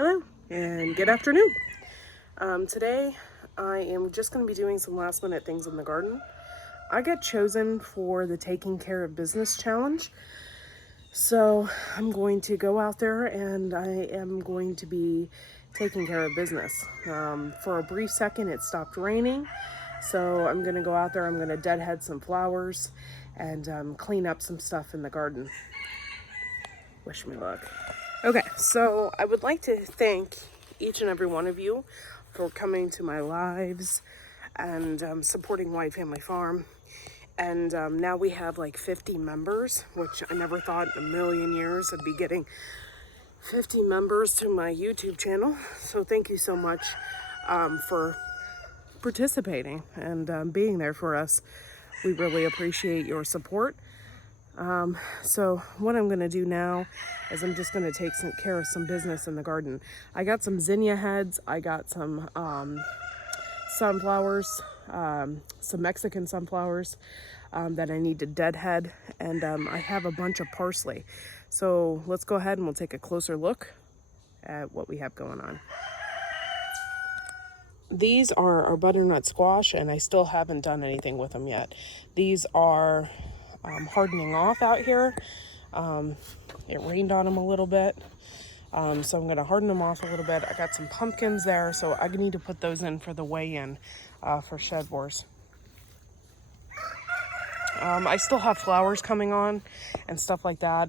Hello and good afternoon. Today I am just going to be doing some last minute things in the garden. I got chosen for the Taking Care of Business Challenge. So I'm going to go out there and I am going to be taking care of business. For a brief second it stopped raining. So I'm going to go out there, I'm going to deadhead some flowers and clean up some stuff in the garden. Wish me luck. Okay, so I would like to thank each and every one of you for coming to my lives and supporting White Family Farm. And now we have like 50 members, which I never thought in a million years I'd be getting 50 members to my YouTube channel. So thank you so much for participating and being there for us. We really appreciate your support. So what I'm going to do now is I'm just going to take some care of some business in the garden. I got some zinnia heads. I got some sunflowers, some Mexican sunflowers that I need to deadhead. And I have a bunch of parsley. So let's go ahead and we'll take a closer look at what we have going on. These are our butternut squash, and I still haven't done anything with them yet. These are hardening off out here. It rained on them a little bit, so I'm going to harden them off a little bit. I got some pumpkins there, so I need to put those in for the weigh-in for Shed Wars. I still have flowers coming on and stuff like that.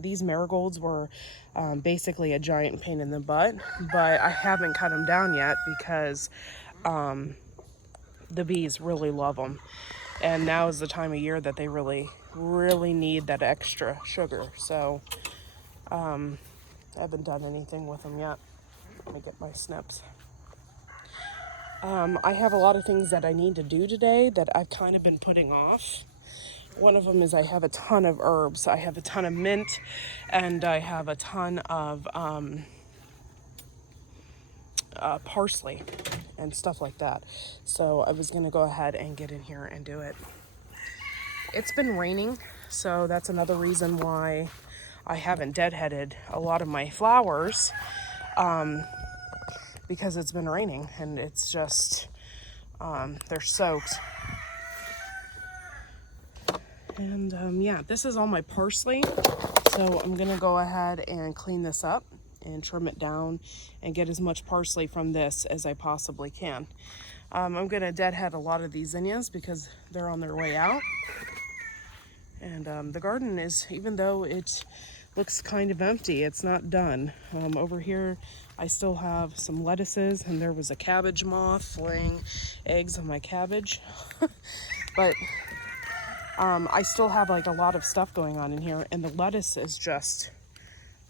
These marigolds were basically a giant pain in the butt, but I haven't cut them down yet because the bees really love them. And now is the time of year that they really need that extra sugar. So I haven't done anything with them yet. Let me get my snips. I have a lot of things that I need to do today that I've kind of been putting off. One of them is I have a ton of herbs. I have a ton of mint and I have a ton of parsley and stuff like that. So I was going to go ahead and get in here and do it. It's been raining, so that's another reason why I haven't deadheaded a lot of my flowers, because it's been raining and it's just, they're soaked. And yeah, this is all my parsley. So I'm gonna go ahead and clean this up and trim it down and get as much parsley from this as I possibly can. I'm gonna deadhead a lot of these zinnias because they're on their way out. And the garden is, even though it looks kind of empty, it's not done. Over here, I still have some lettuces, and there was a cabbage moth laying eggs on my cabbage. But I still have like a lot of stuff going on in here, and the lettuce is just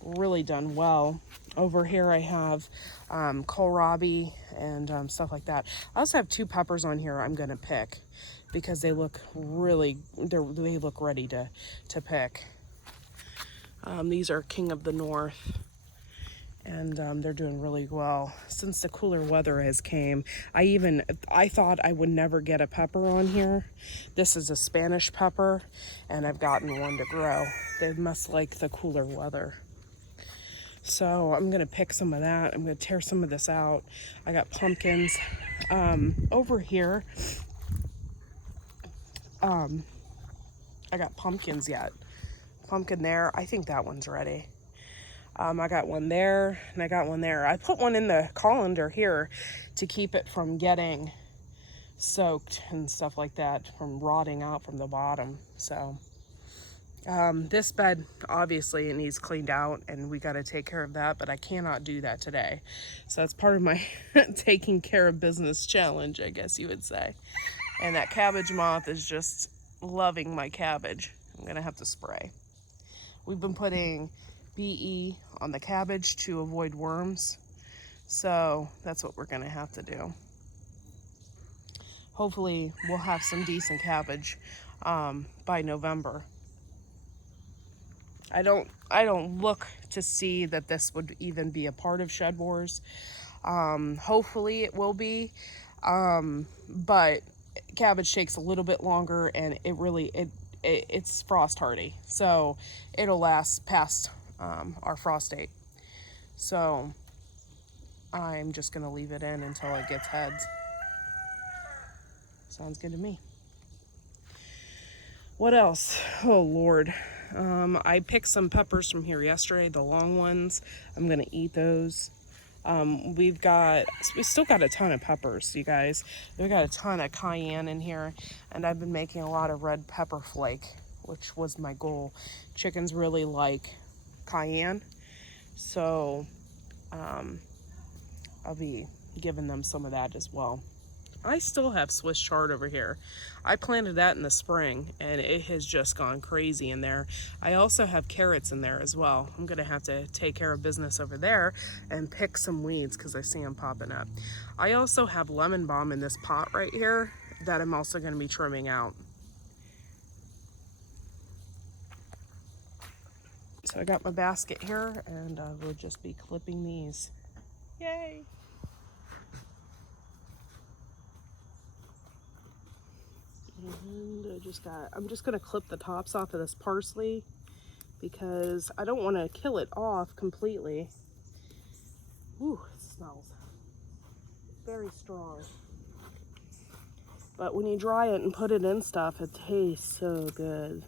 really done well. Over here, I have kohlrabi and stuff like that. I also have 2 peppers on here I'm gonna pick because they look really, they look ready to pick. These are King of the North, and they're doing really well since the cooler weather has came. I thought I would never get a pepper on here. This is a Spanish pepper, and I've gotten one to grow. They must like the cooler weather. So I'm gonna pick some of that. I'm gonna tear some of this out. I got pumpkins. Over here, I got pumpkins yet. Pumpkin there. I think that one's ready. I got one there and I got one there. I put one in the colander here to keep it from getting soaked and stuff like that, from rotting out from the bottom. So this bed, obviously it needs cleaned out and we got to take care of that, but I cannot do that today. So that's part of my taking care of business challenge, I guess you would say. And that cabbage moth is just loving my cabbage. I'm gonna have to spray. We've been putting BE on the cabbage to avoid worms. So that's what we're gonna have to do. Hopefully we'll have some decent cabbage by November. I don't look to see that this would even be a part of Shed Wars. Hopefully it will be, but cabbage takes a little bit longer, and it's frost hardy, so it'll last past our frost date. So I'm just going to leave it in until it gets heads. Sounds good to me. What else? Oh, Lord. I picked some peppers from here yesterday, the long ones. I'm going to eat those. We still got a ton of peppers, you guys. We got a ton of cayenne in here, and I've been making a lot of red pepper flake, which was my goal. Chickens really like cayenne, so I'll be giving them some of that as well. I still have Swiss chard over here. I planted that in the spring and it has just gone crazy in there. I also have carrots in there as well. I'm gonna have to take care of business over there and pick some weeds because I see them popping up. I also have lemon balm in this pot right here that I'm also gonna be trimming out. So I got my basket here and I will just be clipping these. Yay! And I'm just gonna clip the tops off of this parsley because I don't want to kill it off completely. Ooh, it smells very strong. But when you dry it and put it in stuff, it tastes so good.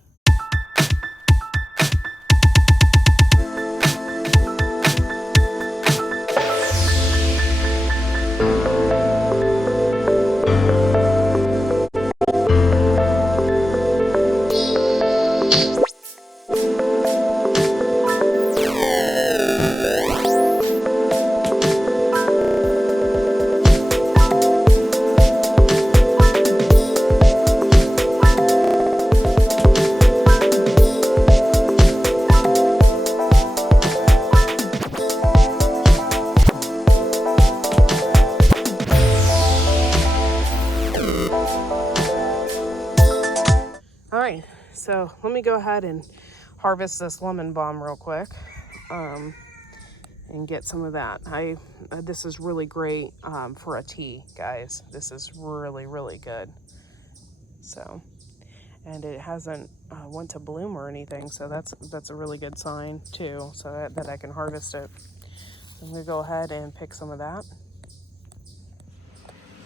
Alright, so let me go ahead and harvest this lemon balm real quick and get some of that. This is really great for a tea, guys. This is really, really good. So, and it hasn't went to bloom or anything, so that's a really good sign too, so that I can harvest it. I'm gonna go ahead and pick some of that.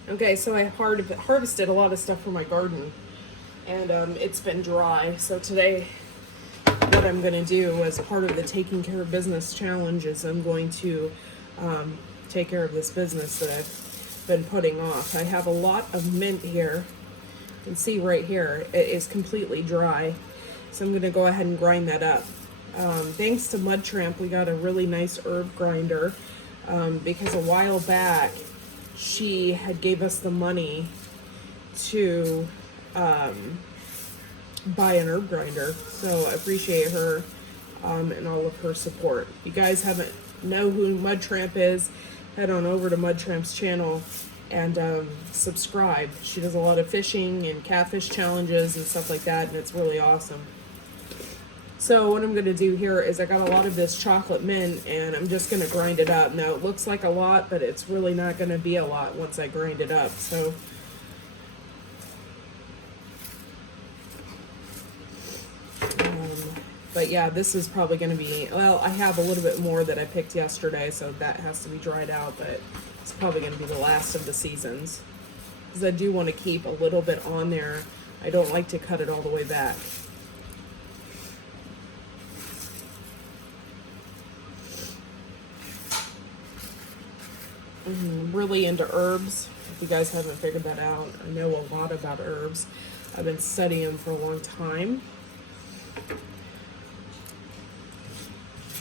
Okay, so I harvested a lot of stuff from my garden, and it's been dry. So today, what I'm going to do as part of the Taking Care of Business challenge is I'm going to take care of this business that I've been putting off. I have a lot of mint here. You can see right here, it is completely dry. So I'm going to go ahead and grind that up. Thanks to Mud Tramp, we got a really nice herb grinder because a while back, she had gave us the money to buy an herb grinder, so I appreciate her and all of her support. If you guys haven't know who Mud Tramp is, head on over to Mud Tramp's channel and subscribe. She does a lot of fishing and catfish challenges and stuff like that, and it's really awesome. So what I'm going to do here is I got a lot of this chocolate mint and I'm just going to grind it up. Now it looks like a lot, but it's really not going to be a lot once I grind it up. So but yeah, this is probably going to be, well, I have a little bit more that I picked yesterday, so that has to be dried out, but it's probably going to be the last of the seasons because I do want to keep a little bit on there. I don't like to cut it all the way back. I'm really into herbs. If you guys haven't figured that out, I know a lot about herbs. I've been studying them for a long time.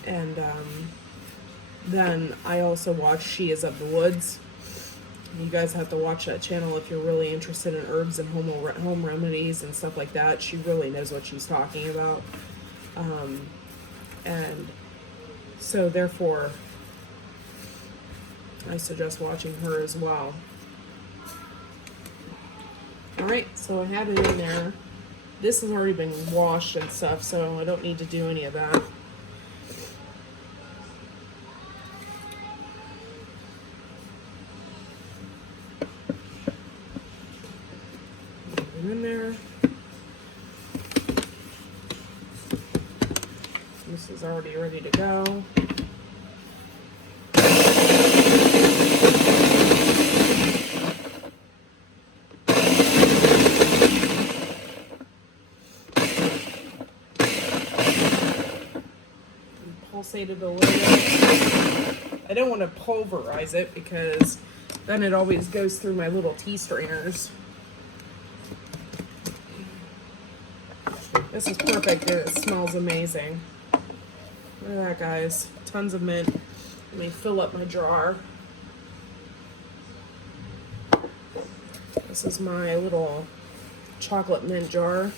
And then I also watch She Is of the Woods. You guys have to watch that channel if you're really interested in herbs and home remedies and stuff like that. She really knows what she's talking about. And so therefore, I suggest watching her as well. Alright, so I have it in there. This has already been washed and stuff, so I don't need to do any of that. In there. This is already ready to go. condensate it a little bit. I don't want to pulverize it because then it always goes through my little tea strainers. This is perfect and it smells amazing. Look at that, guys. Tons of mint. Let me fill up my jar. This is my little chocolate mint jar.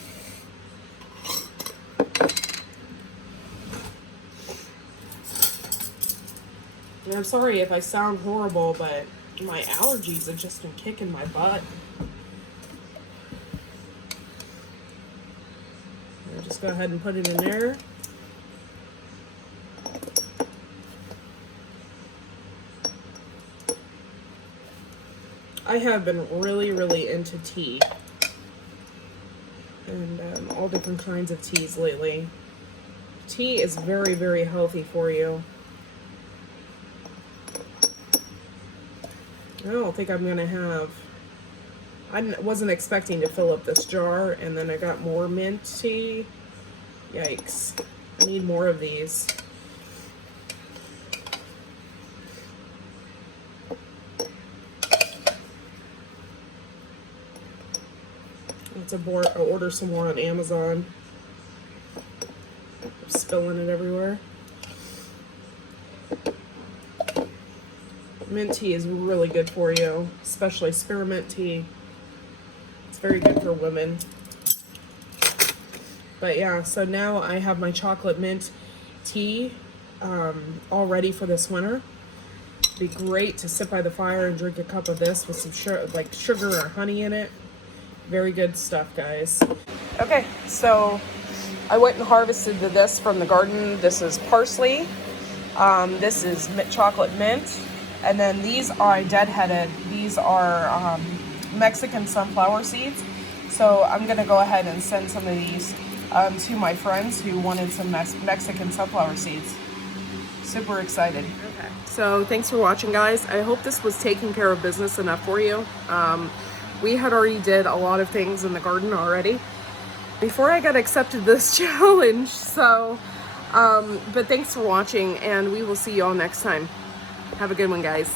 And I'm sorry if I sound horrible, but my allergies have just been kicking my butt. I'll just go ahead and put it in there. I have been really into tea and all different kinds of teas lately. Tea is very healthy for you. I don't think I'm gonna have, I wasn't expecting to fill up this jar and then I got more mint tea. Yikes. I need more of these. Let's order some more on Amazon. I'm spilling it everywhere. Mint tea is really good for you, especially spearmint tea. It's very good for women. But yeah, so now I have my chocolate mint tea all ready for this winter. It'd be great to sit by the fire and drink a cup of this with some sugar or honey in it. Very good stuff, guys. Okay, so I went and harvested this from the garden. This is parsley. This is chocolate mint. And then these are deadheaded. These are Mexican sunflower seeds. So I'm going to go ahead and send some of these to my friends who wanted some Mexican sunflower seeds. Super excited. Okay. So thanks for watching, guys. I hope this was taking care of business enough for you. We had already did a lot of things in the garden already before I got accepted this challenge. So, but thanks for watching and we will see you all next time. Have a good one, guys.